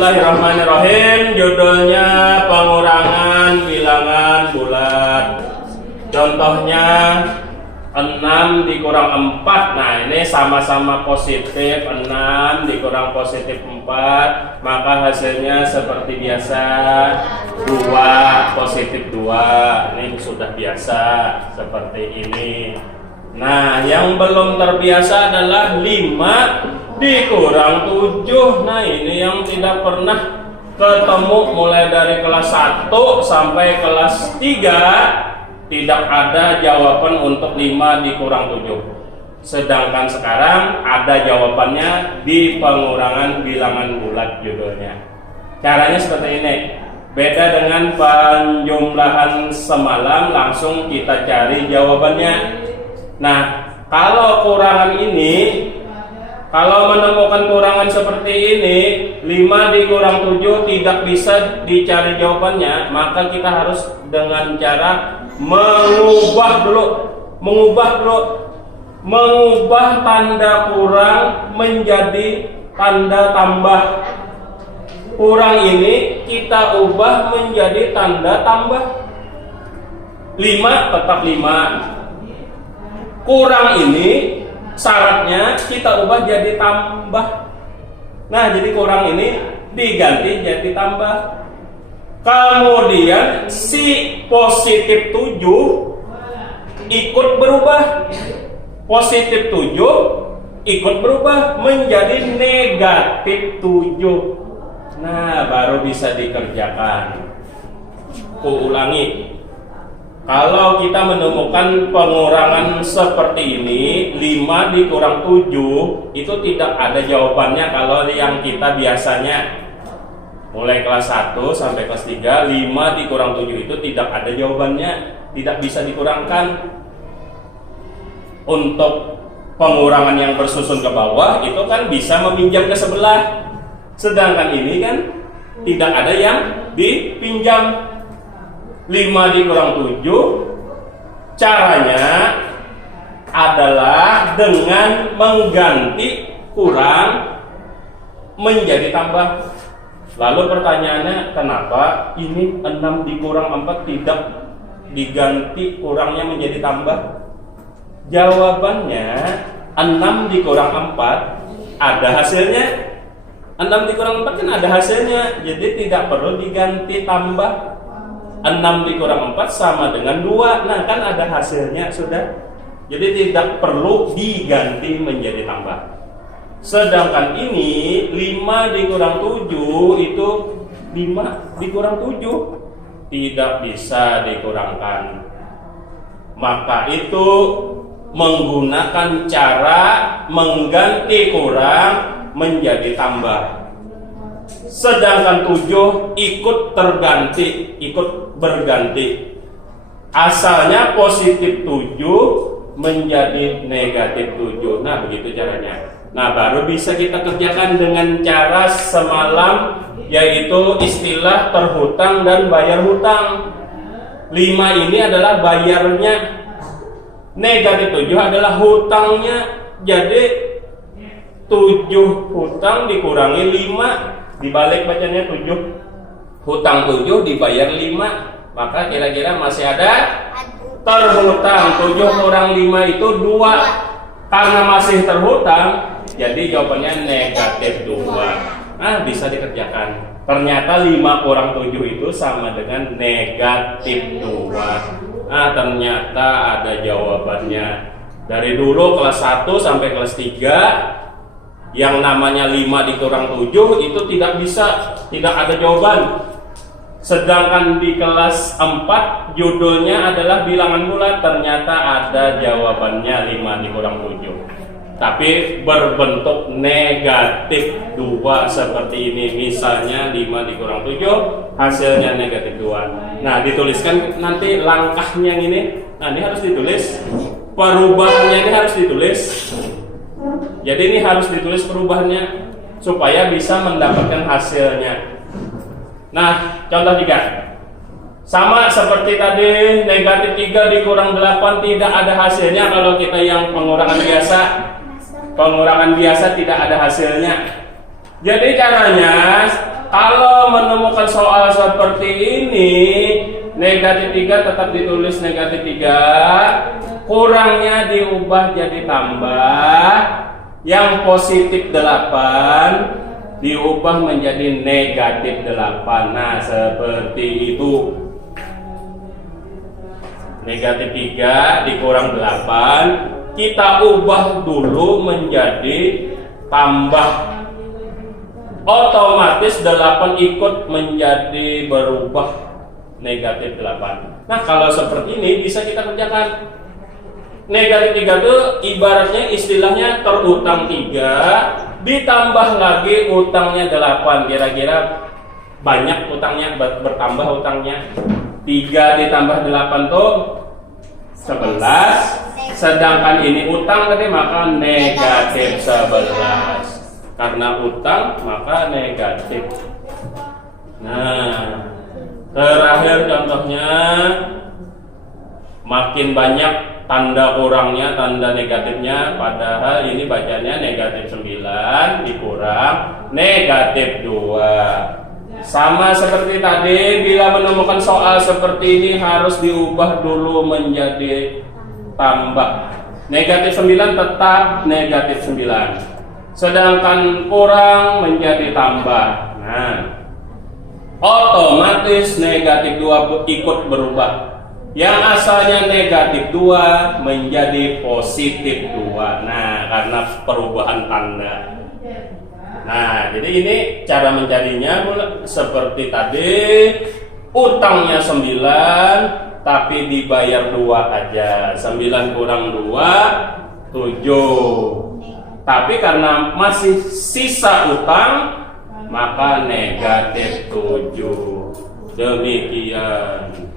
Bismillahirrahmanirrahim. Judulnya pengurangan bilangan bulat. Contohnya 6 dikurang 4. Nah, ini sama-sama positif. 6 dikurang positif 4, maka hasilnya seperti biasa 2 positif 2. Ini sudah biasa seperti ini. Nah, yang belum terbiasa adalah 5 dikurang 7. Nah, ini yang tidak pernah ketemu mulai dari kelas 1 sampai kelas 3 tidak ada jawaban untuk 5 dikurang 7. Sedangkan sekarang ada jawabannya di pengurangan bilangan bulat judulnya. Caranya seperti ini. Beda dengan penjumlahan semalam, langsung kita cari jawabannya. Nah, kalau kurangan ini, kalau menemukan kurangan seperti ini, 5 dikurang 7 tidak bisa dicari jawabannya, maka kita harus dengan cara mengubah tanda kurang menjadi tanda tambah. Kurang ini kita ubah menjadi tanda tambah. 5 tetap 5. Kurang ini syaratnya kita ubah jadi tambah. Nah, jadi kurang ini diganti jadi tambah. Kemudian si positif 7 ikut berubah. Positif 7 ikut berubah menjadi negatif 7. Nah, baru bisa dikerjakan. Kuulangi. Kalau kita menemukan pengurangan seperti ini, 5 dikurang 7, itu tidak ada jawabannya kalau yang kita biasanya mulai kelas 1 sampai kelas 3, 5 dikurang 7 itu tidak ada jawabannya, tidak bisa dikurangkan. Untuk pengurangan yang bersusun ke bawah, itu kan bisa meminjam ke sebelah. Sedangkan ini kan tidak ada yang dipinjam. 5 dikurang 7 caranya adalah dengan mengganti kurang menjadi tambah. Lalu pertanyaannya, kenapa ini 6 dikurang 4 tidak diganti kurangnya menjadi tambah? Jawabannya 6 dikurang 4 ada hasilnya. 6 dikurang 4 kan ada hasilnya, jadi tidak perlu diganti tambah. 6 dikurang 4 sama dengan 2. Nah, kan ada hasilnya sudah. Jadi tidak perlu diganti menjadi tambah. Sedangkan ini 5 dikurang 7 itu 5 dikurang 7 tidak bisa dikurangkan. Maka itu menggunakan cara mengganti kurang menjadi tambah. Sedangkan 7 ikut terganti, ikut berganti. Asalnya positif 7 menjadi negatif 7. Nah, begitu caranya. Nah, baru bisa kita kerjakan dengan cara semalam, yaitu istilah terhutang dan bayar hutang. 5 ini adalah bayarnya, negatif 7 adalah hutangnya. Jadi 7 hutang dikurangi 5, dibalik bacanya 7. Hutang 7 dibayar 5, maka kira-kira masih ada terhutang. 7 kurang 5 itu 2. Karena masih terhutang, jadi jawabannya negatif 2. Nah, bisa dikerjakan. Ternyata 5 kurang 7 itu sama dengan negatif 2. Nah, ternyata ada jawabannya. Dari dulu kelas 1 sampai kelas 3, yang namanya 5 dikurang 7 itu tidak bisa, tidak ada jawaban. Sedangkan di kelas 4 judulnya adalah bilangan bulat, ternyata ada jawabannya 5 dikurang 7. Tapi berbentuk negatif 2 seperti ini. Misalnya 5 dikurang 7 hasilnya negatif 2. Nah, dituliskan nanti langkahnya ini. Nah, ini harus ditulis. Perubahannya ini harus ditulis. Jadi ini harus ditulis perubahannya supaya bisa mendapatkan hasilnya. Nah, contoh 3. Sama seperti tadi, negatif 3 dikurang 8 tidak ada hasilnya kalau kita yang pengurangan biasa. Pengurangan biasa tidak ada hasilnya. Jadi caranya Kalau menemukan soal seperti ini, negatif 3 tetap ditulis negatif 3, kurangnya diubah jadi tambah, yang positif 8 diubah menjadi negatif 8. Nah, seperti itu. Negatif 3 dikurang 8, kita ubah dulu menjadi tambah. Otomatis 8 ikut menjadi berubah negatif 8. Nah, kalau seperti ini bisa kita kerjakan. Negatif 3 itu ibaratnya istilahnya terutang 3 ditambah lagi utangnya 8. Kira-kira banyak utangnya, bertambah utangnya. 3 ditambah 8 tuh 11. Sedangkan ini utang tadi, maka negatif 11. Karena utang maka negatif. Nah, terakhir contohnya, makin banyak tanda kurangnya, tanda negatifnya, padahal ini bacanya negatif 9 dikurang negatif 2. Sama seperti tadi, bila menemukan soal seperti ini harus diubah dulu menjadi tambah. Negatif 9 tetap negatif 9. Sedangkan kurang menjadi tambah. Nah, otomatis negatif 2 ikut berubah. Yang asalnya negatif 2 menjadi positif 2. Nah, karena perubahan tanda. Nah, jadi ini cara mencarinya seperti tadi. Utangnya 9 tapi dibayar 2 aja. 9 kurang 2 7. Tapi karena masih sisa utang, maka negatif 7. Demikian.